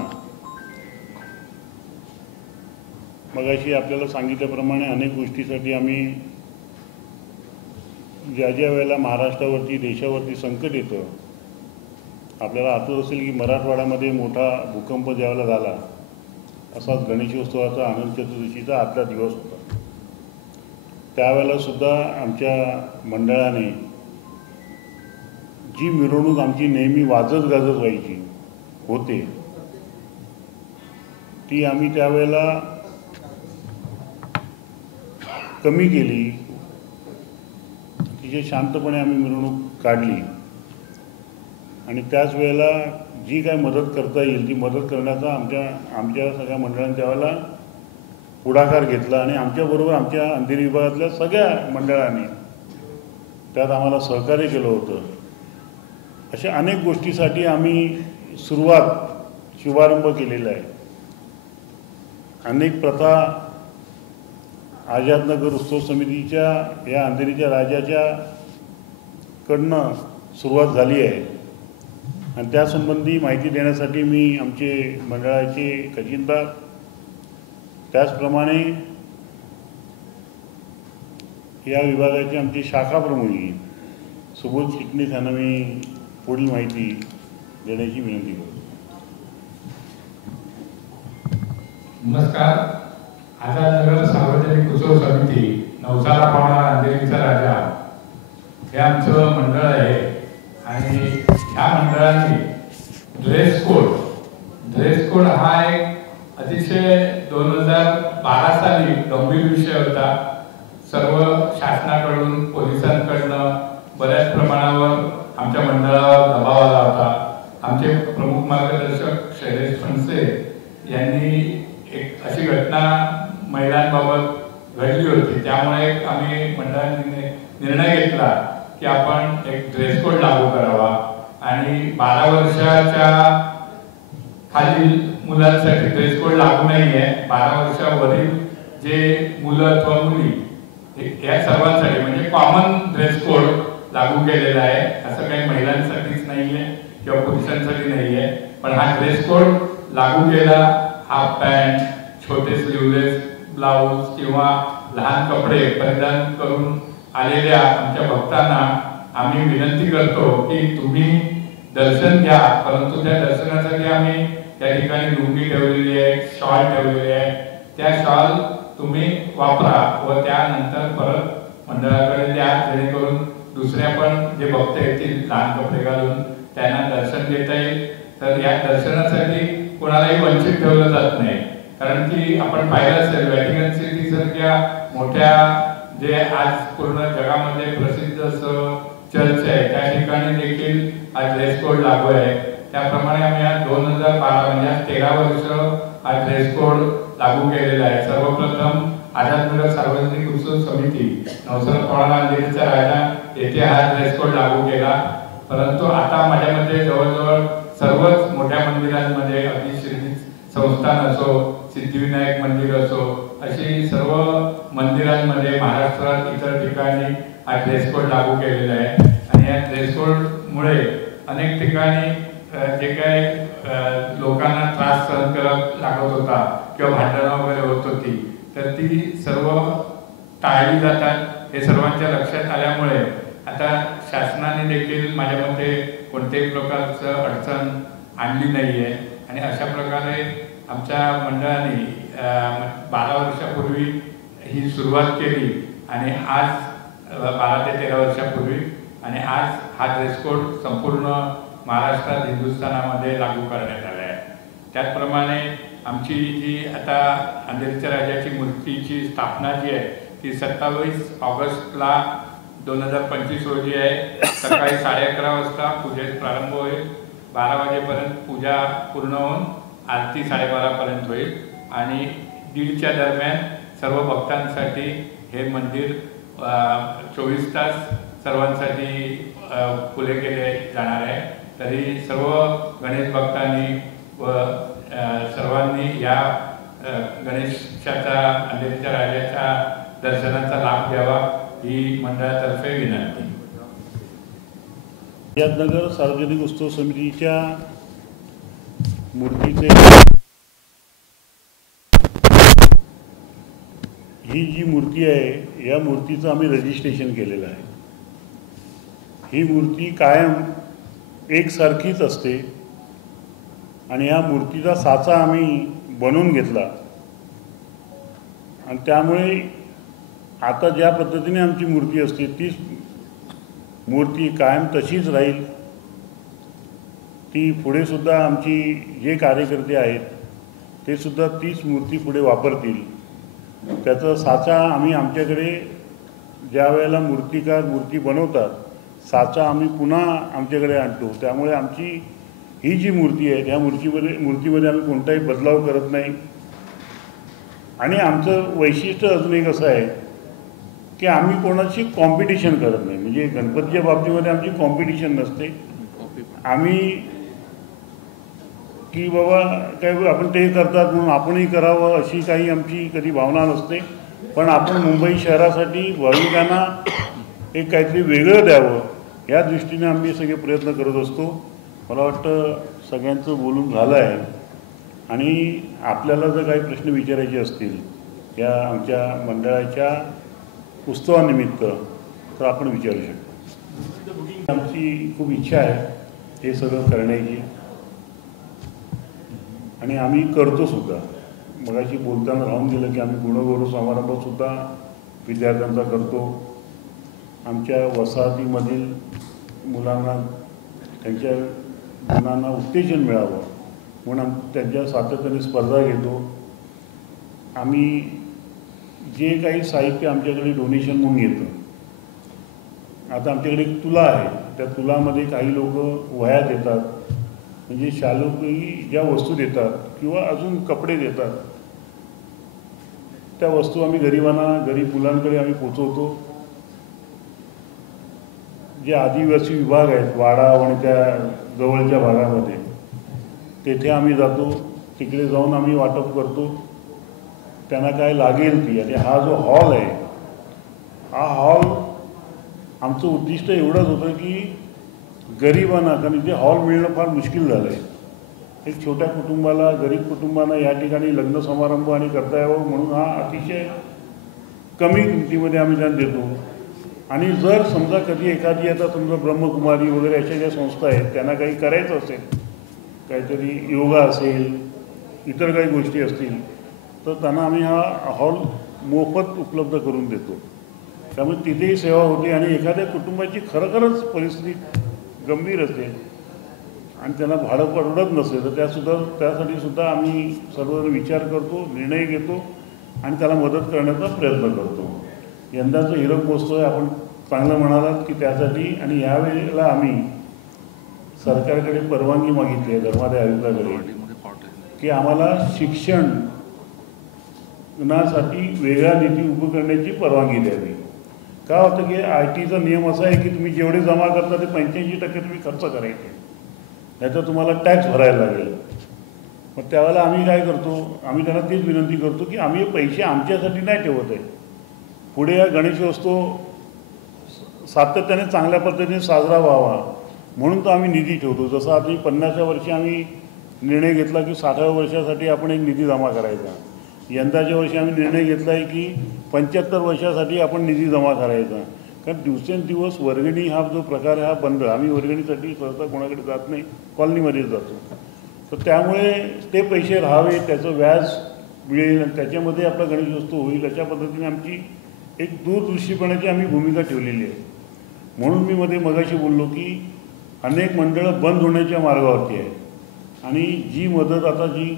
मगाशी आपल्याला सांगितल्याप्रमाणे अनेक गोष्टीसाठी आम्ही ज्या ज्या वेळेला महाराष्ट्रावरती देशावरती संकट येतं, आपल्याला आठवत असेल की मराठवाड्यामध्ये मोठा भूकंप ज्यावेळेला झाला, असाच गणेशोत्सवाचा आनंद चतुर्दशीचा आदला दिवस होता. त्यावेळेला सुद्धा आमच्या मंडळाने जी मिरवणूक आमची नेहमी वाजत गाजत व्हायची होते, ती आम्ही त्यावेळेला कमी केली. तिचे शांतपणे आम्ही मिरवणूक काढली आणि त्याच वेळेला जी काय मदत करता येईल ती मदत करण्याचा आमच्या सगळ्या मंडळांनी त्यावेळेला पुढाकार घेतला आणि आमच्याबरोबर आमच्या अंधेरी विभागातल्या सगळ्या मंडळांनी त्यात आम्हाला सहकार्य केलं होतं. अशा अनेक गोष्टीसाठी आम्ही शुभारंभ केलेला आहे. अनेक प्रथा आझादनगर उत्सव समितीच्या या अंधेरीच्या राजाच्या कडनं सुरुवात झाली आहे आणि त्यासंबंधी माहिती देण्यासाठी मी आमचे मंडळाचे खजिनदार, त्याचप्रमाणे या विभागाचे आमचे शाखा प्रमुख सुबोध चिटणीस यांना मी पुढील माहिती देण्याची विनंती करतो. नमस्कार. आझादनगर सार्वजनिक उत्सव समिती, नवसाला पावणारा अंधेरीचा राजा हे आमचं मंडळ आहे आणि ह्या मंडळाने ड्रेस कोड हा एक अतिशय 2012 साली गंभीर विषय होता. सर्व शासनाकडून, पोलिसांकडनं बऱ्याच प्रमाणावर आमच्या मंडळावर दबाव आला होता. आमचे प्रमुख मार्गदर्शक शैलेश फणसे यांनी एक अशी घटना महिलांबाबत घडली होती. त्यामुळे आम्ही मंडळाने निर्णय घेतला की आपण एक ड्रेस कोड लागू करावा आणि 12 वर्षाच्या खालील मुलांसाठी ड्रेस कोड लागू नाही आहे. 12 वर्षावरील जे मुलं अथवा मुली या सर्वांसाठी म्हणजे कॉमन ड्रेस कोड लागू केलेला आहे. असं काही महिलांसाठीच नाही आहे किंवा पुरुषांसाठी नाही आहे, पण हा ड्रेस कोड लागू केला. हाफ पॅन्ट, छोटे स्लीवलेस ब्लाऊज किंवा लहान कपडे परिधान करून आलेल्या आमच्या भक्तांना आम्ही विनंती करतो की तुम्ही दर्शन घ्या, परंतु त्या दर्शनासाठी आम्ही त्या ठिकाणी लुंगी ठेवलेली आहे, शॉल ठेवलेली आहे. त्या शॉल तुम्ही वापरा व त्यानंतर परत मंडळाकडे द्या, जेणेकरून दुसऱ्या पण जे भक्त येतील लहान कपडे घालून त्यांना दर्शन घेता येईल. तर या दर्शनासाठी कोणालाही वंचित ठेवलं जात नाही, कारण की आपण पाहिलं असेल व्हॅटिकन सिटी सारख्या मोठ्या जे आज पूर्ण जगामध्ये प्रसिद्ध असं चर्च आहे त्या ठिकाणी देखील हा ड्रेस कोड लागू आहे. त्याप्रमाणे आम्ही आज 2012 म्हणजे 13 वर्ष हा ड्रेस कोड लागू केलेला आहे. सर्वप्रथम आझादनगर सार्वजनिक उत्सव समिती, नवसाला पावणारा अंधेरीचा राजा येथे हा ड्रेस कोड लागू केला. परंतु आता माझ्या मते जवळजवळ सर्वच मोठ्या मंदिरांमध्ये, अगदी शिर्डी संस्थान असो, सिद्धिविनायक मंदिर असो, अशी सर्व मंदिरांमध्ये महाराष्ट्रात इतर ठिकाणी हा ड्रेस कोड लागू केलेला आहे. आणि या ड्रेस कोडमुळे अनेक ठिकाणी जे काही लोकांना त्रास सहन करावा लागत होता किंवा भांडणं वगैरे होत होती, तर ती सर्व टाळली जातात. हे सर्वांच्या लक्षात आल्यामुळे आता शासनाने देखील माझ्या मते कोणत्याही प्रकारचं अडचण आणली नाही आहे. आणि अशा प्रकारे आमच्या मंडळाने 12 वर्षापूर्वी ही सुरुवात केली आणि आज 12 ते 13 वर्षापूर्वी, आणि आज हा ड्रेस कोड संपूर्ण महाराष्ट्रात, हिंदुस्थानामध्ये लागू करण्यात आला आहे. त्याचप्रमाणे आमची जी आता अंधेरीच्या राजाची मूर्तीची स्थापना जी आहे ती 27 ऑगस्टला 2025 रोजी आहे. सकाळी 11:30 वाजता पूजेत प्रारंभ होईल. 12 वाजेपर्यंत पूजा पूर्ण होऊन आरती 12:30 होईल आणि 1:30च्या दरम्यान सर्व भक्तांसाठी हे मंदिर 24 तास सर्वांसाठी खुले केले जाणार आहे. तरी सर्व गणेश भक्तांनी व सर्वांनी या गणेशाच्या, अंधेरीच्या राजाच्या दर्शनाचा लाभ घ्यावा ही मंडळातर्फे विनंती. आझादनगर सार्वजनिक उत्सव समितीच्या मूर्तीचे ही जी मूर्ती आहे या मूर्तीचं आम्ही रजिस्ट्रेशन केलेलं आहे. ही मूर्ती कायम एकसारखीच असते आणि या मूर्तीचा साचा आम्ही बनवून घेतला आणि त्यामुळे आता ज्या पद्धतीने आमची मूर्ती असते तीच मूर्ती कायम तशीच राहील. ती पुढे सुद्धा आमची जे कार्यकर्ते आहेत ते सुद्धा तीच मूर्ती पुढे वापरतील. त्याचा साचा आम्ही आमच्याकडे ज्या वेळेला मूर्तिकार मूर्ती बनवतात साचा आम्ही पुन्हा आमच्याकडे आणतो. त्यामुळे आमची ही जी मूर्ती आहे त्या मूर्तीमध्ये आम्ही कोणताही बदलाव करत नाही. आणि आमचं वैशिष्ट्य अजून एक असं आहे की आम्ही कोणाची कॉम्पिटिशन करत नाही. म्हणजे गणपतीच्या बाबतीमध्ये आमची कॉम्पिटिशन नसते. आम्ही की बाबा काय आपण ते करतात म्हणून आपणही करावं अशी काही आमची कधी भावना नसते. पण आपण मुंबई शहरासाठी भाविकांना एक काहीतरी वेगळं द्यावं या दृष्टीने आम्ही सगळे प्रयत्न करत असतो. मला वाटतं सगळ्यांचं बोलून झालं आहे आणि आपल्याला जर काही प्रश्न विचारायचे असतील या आमच्या मंडळाच्या उत्सवानिमित्त तर आपण विचारू शकतो. आमची खूप इच्छा आहे हे सगळं करण्याची आणि आम्ही करतो सुद्धा. मगाशी बोलताना राहून गेलं की आम्ही गुणगौरव समारंभसुद्धा विद्यार्थ्यांचा करतो. आमच्या वसाहतीमधील मुलांना त्यांच्या गुणांना उत्तेजन मिळावं म्हणून त्यांच्या सातत्याने स्पर्धा घेतो. आम्ही जे काही साहित्य आमच्याकडे डोनेशन म्हणून येतं, आता आमच्याकडे एक तुला आहे, त्या तुलामध्ये काही लोक वह्या देतात, म्हणजे शालूकी ज्या वस्तू देतात किंवा अजून कपडे देतात त्या वस्तू आम्ही गरीब मुलांकडे आम्ही पोचवतो. जे आदिवासी विभाग आहेत वाडा आणि त्या जवळच्या भागामध्ये तेथे आम्ही जातो. तिकडे जाऊन आम्ही वाटप करतो त्यांना काय लागेल ती. आणि हा जो हॉल आहे हा हॉल आमचं उद्दिष्ट एवढंच होतं की गरिबांना, कारण इथे हॉल मिळणं फार मुश्किल झालं आहे. एक छोट्या कुटुंबाला गरीब कुटुंबांना या ठिकाणी लग्न समारंभ आणि करता यावं म्हणून हा अतिशय कमी किमतीमध्ये आम्ही त्यांना देतो. आणि जर समजा कधी एखादी आता समजा ब्रह्मकुमारी वगैरे अशा ज्या संस्था आहेत त्यांना काही करायचं असेल, काहीतरी योगा असेल, इतर काही गोष्टी असतील तर त्यांना आम्ही हा हॉल मोफत उपलब्ध करून देतो. त्यामुळे तिथेही सेवा होते आणि एखाद्या कुटुंबाची खरोखरच परिस्थिती गंभीर असेल आणि त्यांना भाडं परवडत नसेल तर त्यासाठी सुद्धा आम्ही सर्वजण विचार करतो, निर्णय घेतो आणि त्याला मदत करण्याचा प्रयत्न करतो. यंदाचं हीरक महोत्सव आपण चांगलं म्हणालात की त्यासाठी. आणि यावेळेला आम्ही सरकारकडे परवानगी मागितली आहे धर्मादाय आयुक्ताकडे की आम्हाला शिक्षणासाठी वेगळा निधी उभं करण्याची परवानगी द्यावी. का होतं की ITचा नियम असा आहे की तुम्ही जेवढे जमा करता ते 85% तुम्ही खर्च करायचे, नाही तर तुम्हाला टॅक्स भरायला लागेल. मग त्यावेळेला आम्ही काय करतो, आम्ही त्यांना तीच विनंती करतो की आम्ही पैसे आमच्यासाठी नाही ठेवत आहे. पुढे या गणेशोत्सव सातत्याने चांगल्या पद्धतीने साजरा व्हावा म्हणून तर आम्ही निधी ठेवतो. जसं आता 50व्या वर्षी आम्ही निर्णय घेतला की 60व्या वर्षासाठी आपण एक निधी जमा करायचा. यंदाच्या वर्षी आम्ही निर्णय घेतला आहे की 75 वर्षासाठी आपण निधी जमा करायचा. कारण दिवसेंदिवस वर्गणी हा जो प्रकार आहे हा बंद. आम्ही वर्गणीसाठी सहसा कोणाकडे जात नाही, कॉलनीमध्येच जातो. तर त्यामुळे ते पैसे राहावे, त्याचं व्याज मिळेल आणि त्याच्यामध्ये आपला गणेशोत्सव होईल अशा पद्धतीने आमची एक दूरदृष्टीपणाची आम्ही भूमिका ठेवलेली आहे. म्हणून मी मगाशी बोललो की अनेक मंडळं बंद होण्याच्या मार्गावरती आहे आणि जी मदत आता जी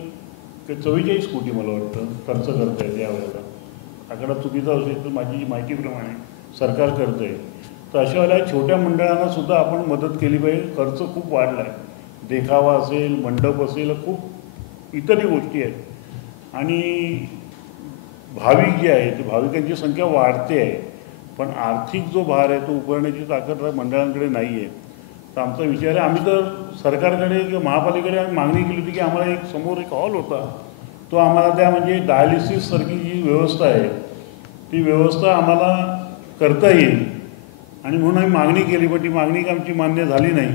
44 कोटी मला वाटतं खर्च करत आहे यावेळेला, आकडा चुकीचा असेल तर माझी माहितीप्रमाणे सरकार करतं आहे. तर अशा वेळेला छोट्या मंडळांना सुद्धा आपण मदत केली पाहिजे. खर्च खूप वाढला आहे, देखावा असेल, मंडप असेल, खूप इतरही गोष्टी आहेत आणि भाविक जे आहे ते भाविकांची संख्या वाढते आहे, पण आर्थिक जो भार आहे तो उभारण्याची ताकद मंडळांकडे नाही आहे. तर आमचा विचार आहे, आम्ही तर सरकारकडे किंवा महापालिकेकडे आम्ही मागणी केली होती की आम्हाला एक समोर एक हॉल होता तो आम्हाला त्या म्हणजे डायलिसिससारखी जी व्यवस्था आहे ती व्यवस्था आम्हाला करता येईल आणि म्हणून आम्ही मागणी केली. पण ती मागणी आमची मान्य झाली नाही.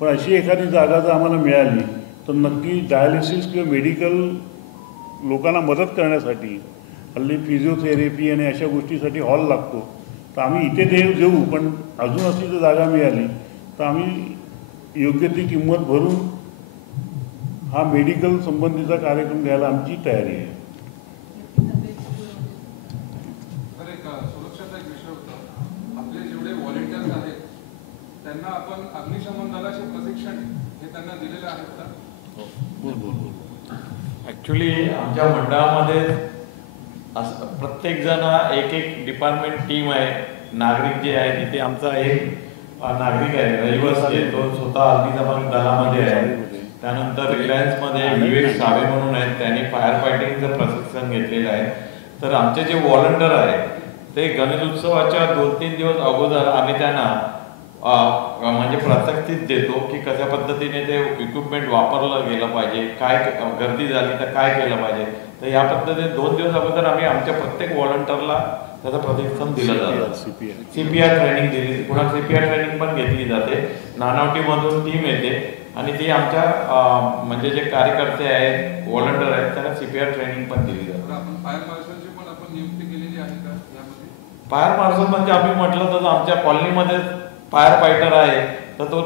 पण अशी एखादी जागा जर आम्हाला मिळाली तर नक्की डायलिसिस किंवा मेडिकल लोकांना मदत करण्यासाठी हल्ली फिजिओथेरपी आणि अशा गोष्टीसाठी हॉल लागतो. तर आम्ही इथे देऊ, पण अजून अशी जर जागा मिळाली तर आम्ही योग्य ती किंमत भरून हा मेडिकल संबंधीचा कार्यक्रम घ्यायला आमची तयारी आहे. सुरक्षाचा एक विषय होता. आपले जेवढे व्हॉलेंटियर्स आहेत त्यांना आपण अग्निशमन दलाचे प्रशिक्षण हे त्यांना दिलेलं आहे का? ॲक्च्युली आमच्या मंडळामध्ये असं प्रत्येक जण एक एक डिपार्टमेंट टीम आहे. नागरिक जे आहे तिथे आमचा एक नागरिक आहे रहिवासी आहे, तो स्वतः अग्निशमन दलामध्ये आहे. त्यानंतर रिलायन्समध्ये विवेक सावे म्हणून आहेत, त्यांनी फायर फायटिंगचं प्रशिक्षण घेतलेलं आहे. तर आमचे जे व्हॉलंटियर आहे ते गणेश उत्सवाच्या 2-3 दिवस अगोदर आम्ही त्यांना म्हणजे प्रात्यक्षिक देतो की कशा पद्धतीने ते इक्विपमेंट वापरलं गेलं पाहिजे, काय गर्दी झाली तर काय केलं पाहिजे. तर या पद्धतीने 2 दिवस अगोदर आम्ही आमच्या प्रत्येक व्हॉलंटियरला त्याचं प्रशिक्षण दिलं जातं. CPR ट्रेनिंग दिली, पुन्हा CPR ट्रेनिंग पण घेतली जाते. नानावटीमधून टीम येते आणि ती आमच्या म्हणजे जे कार्यकर्ते आहेत व्हॉलंटियर आहेत त्यांना CPR ट्रेनिंग पण दिली जाते. आपण फायर मार्शलची पण आपण नियुक्ती केलेली आहे का यामध्ये? फायर मार्शल म्हणजे आम्ही म्हटलं तर आमच्या कॉलनीमध्ये फायर फायटर आहे तर तो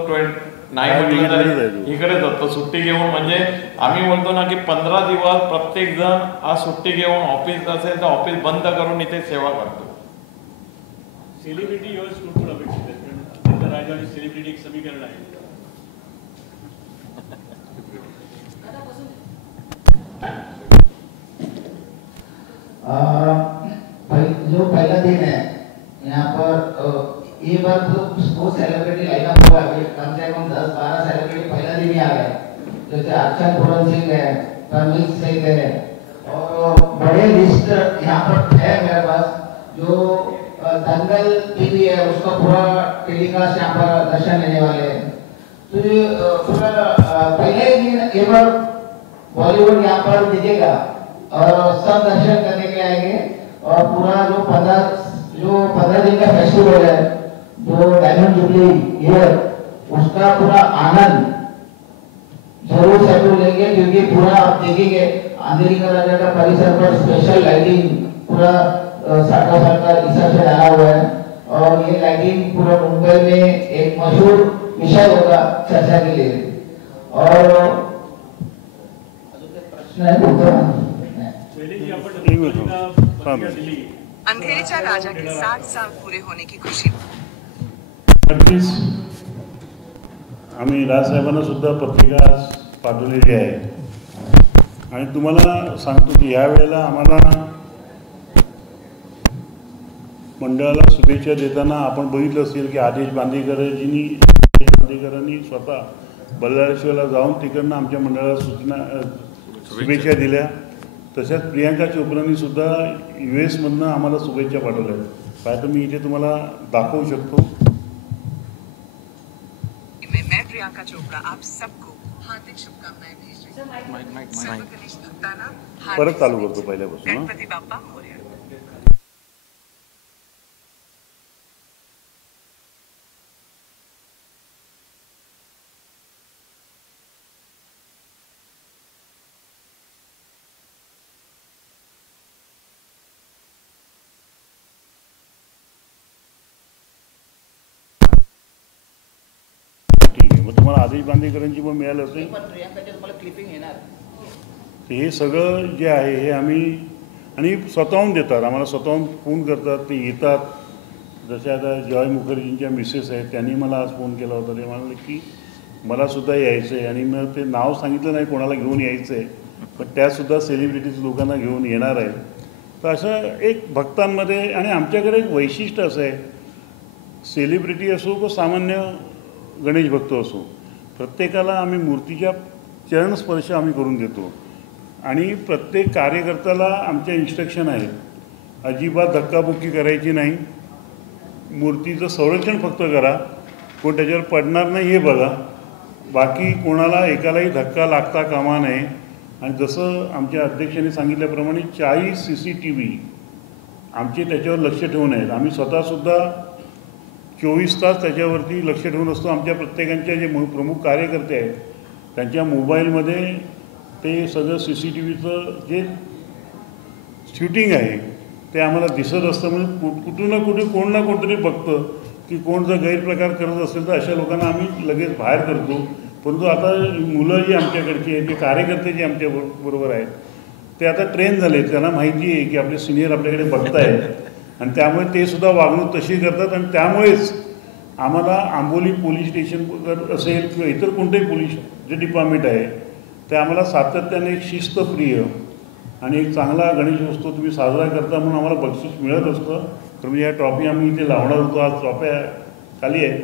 नाही म्हटलं तरी इकडे जातो सुट्टी घेऊन. म्हणजे आम्ही म्हणतो ना की 15 दिवस प्रत्येक जण आज सुट्टी घेऊन ऑफिस असेल तर ऑफिस बंद करून इथे सेवा करतो. सेलिब्रिटी योज कुठून अपेक्षित आहे? कारण राजा आणि सेलिब्रिटी एक समीकरण आहे. जो पहला दिन है यहाँ पर ये बार तो वो सेलिब्रिटी लाइनअप हुआ है, कम से कम 10-12 सेलिब्रिटी पहला दिन ही आ गए. जैसे अक्षय पूरन सिंह है, रणवीर सिंह है और बड़े लिस्ट यहाँ पर है मेरे पास. जो दंगल टीवी है उसका पूरा टेलीकास्ट यहाँ पर दर्शन लेने वाले हैं. तो ये पूरा पहले दिन एक बार बॉलीवुड यहाँ पर दिखेगा और सब दर्शन करने के लिए आएंगे. और पूरा जो 15 दिन का फेस्टिवल है जो डायमंड जुबली ईयर उसका पूरा आनंद जरूर जरूर लेंगे. क्योंकि पूरा आप देखेंगे अंधेरी का राजा का परिसर पर स्पेशल लाइटिंग पूरा 60 साल का हिसाब से डाला हुआ है. और ये लाइटिंग पूरा मुंबई में एक मशहूर विषय होगा चर्चा के लिए. और प्रश्न है अंधेरीच्या राजा के 60 साल पूरे होने की खुशी. नक्कीच आम्ही राजसाहेबांना सुद्धा पत्रिका पाठवलेली आहे आणि तुम्हाला सांगतो की या वेळेला आम्हाला मंडळाला शुभेच्छा देताना आपण बघितलं असेल की आदेश बांदेकरांनी स्वतः बल्लाळेश्वरला जाऊन तिकडनं आमच्या मंडळाला शुभेच्छा दिल्या. तशाच प्रियांका चोप्रांनी सुद्धा US मधनं आम्हाला शुभेच्छा पाठवल्या. काय तर मी इथे तुम्हाला दाखवू शकतो. मैं प्रियंका चोपड़ा आप सबको हार्दिक शुभकामनाएं भेज रही हूँ. परत चालू करतो पहिल्यापासून. गणपती बाप्पा मोरया. तुम्हाला आदेश बांदेकरांची पण मिळालं असेल. प्रियांकाचे तुम्हाला क्लिपिंग येणार. हे सगळं जे आहे हे आम्ही आणि स्वतःहून देतात, आम्हाला स्वतःहून फोन करतात, ते येतात. जसे आता जॉय मुखर्जींच्या मिसेस आहेत त्यांनी मला आज फोन केला होता. ते म्हणाले की मलासुद्धा यायचं आहे आणि मग ते नाव सांगितलं नाही कोणाला घेऊन यायचं आहे, पण त्यासुद्धा सेलिब्रिटीज लोकांना घेऊन येणार आहेत. तर असं एक भक्तांमध्ये आणि आमच्याकडे एक वैशिष्ट्य असं आहे, सेलिब्रिटी असो किंवा सामान्य गणेश भक्त असो, प्रत्येकाला आम्ही मूर्तीच्या चरणस्पर्श आम्ही करून देतो आणि प्रत्येक कार्यकर्त्याला आमच्या इन्स्ट्रक्शन आहेत, अजिबात धक्काबुक्की करायची नाही, मूर्तीचं संरक्षण फक्त करा, कोण त्याच्यावर पडणार नाही हे बघा, बाकी कोणाला एकालाही धक्का लागता कामा नये. आणि जसं आमच्या अध्यक्षांनी सांगितल्याप्रमाणे 40 CCTV आमचे त्याच्यावर लक्ष ठेवून आहेत. आम्ही स्वतःसुद्धा 24 तास त्याच्यावरती लक्ष ठेवून असतो. आमच्या प्रत्येकांच्या जे प्रमुख कार्यकर्ते आहेत त्यांच्या मोबाईलमध्ये ते सगळं CCTVचं जे शूटिंग आहे ते आम्हाला दिसत असतं. म्हणजे कुठून ना कुठे कोण ना कोणतरी बघतं की कोण जर गैरप्रकार करत असेल तर अशा लोकांना आम्ही लगेच बाहेर करतो. परंतु आता मुलं जी आमच्याकडची आहेत, जे कार्यकर्ते जे आमच्या बरोबर आहेत, ते आता ट्रेन झाले. त्यांना माहिती आहे की आपले सिनियर आपल्याकडे बघतायत आणि त्यामुळे ते सुद्धा वागणूक तशी करतात. आणि त्यामुळेच आम्हाला आंबोली पोलीस स्टेशन असेल किंवा इतर कोणतेही पोलीस जे डिपार्टमेंट आहे ते आम्हाला सातत्याने एक शिस्तप्रिय आणि एक चांगला गणेशोत्सव तुम्ही साजरा करता म्हणून आम्हाला बक्षीस मिळत असतं. तर म्हणजे या ट्रॉफी आम्ही इथे लावणार होतो, आज ट्रॉफ्या खाली आहे.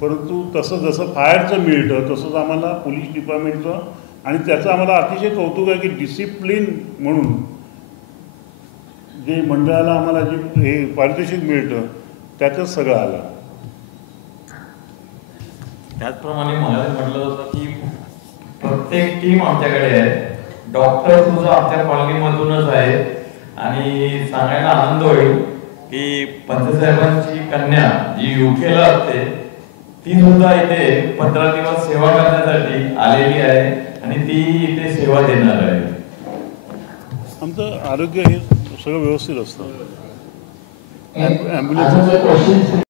परंतु तसं जसं फायरचं मिळतं तसंच आम्हाला पोलीस डिपार्टमेंटचं आणि त्याचं आम्हाला अतिशय कौतुक आहे की डिसिप्लिन म्हणून जे मंडळाला आम्हाला जे हे पारितोषिक मिळतं त्यातच सगळं आलं. त्याचप्रमाणे मला म्हटलं होतं की प्रत्येक टीम आमच्याकडे आहे. डॉक्टर सुद्धा आमच्या कॉलनीमधूनच आहे आणि सांगायला आनंद होईल की पंतसाहेबांची कन्या जी युकेला असते ती सुद्धा इथे 15 दिवस सेवा करण्यासाठी आलेली आहे आणि ती इथे सेवा देणार आहे. आमचं आरोग्य हे सगळं व्यवस्थित असतं. ॲम्ब्युलन्स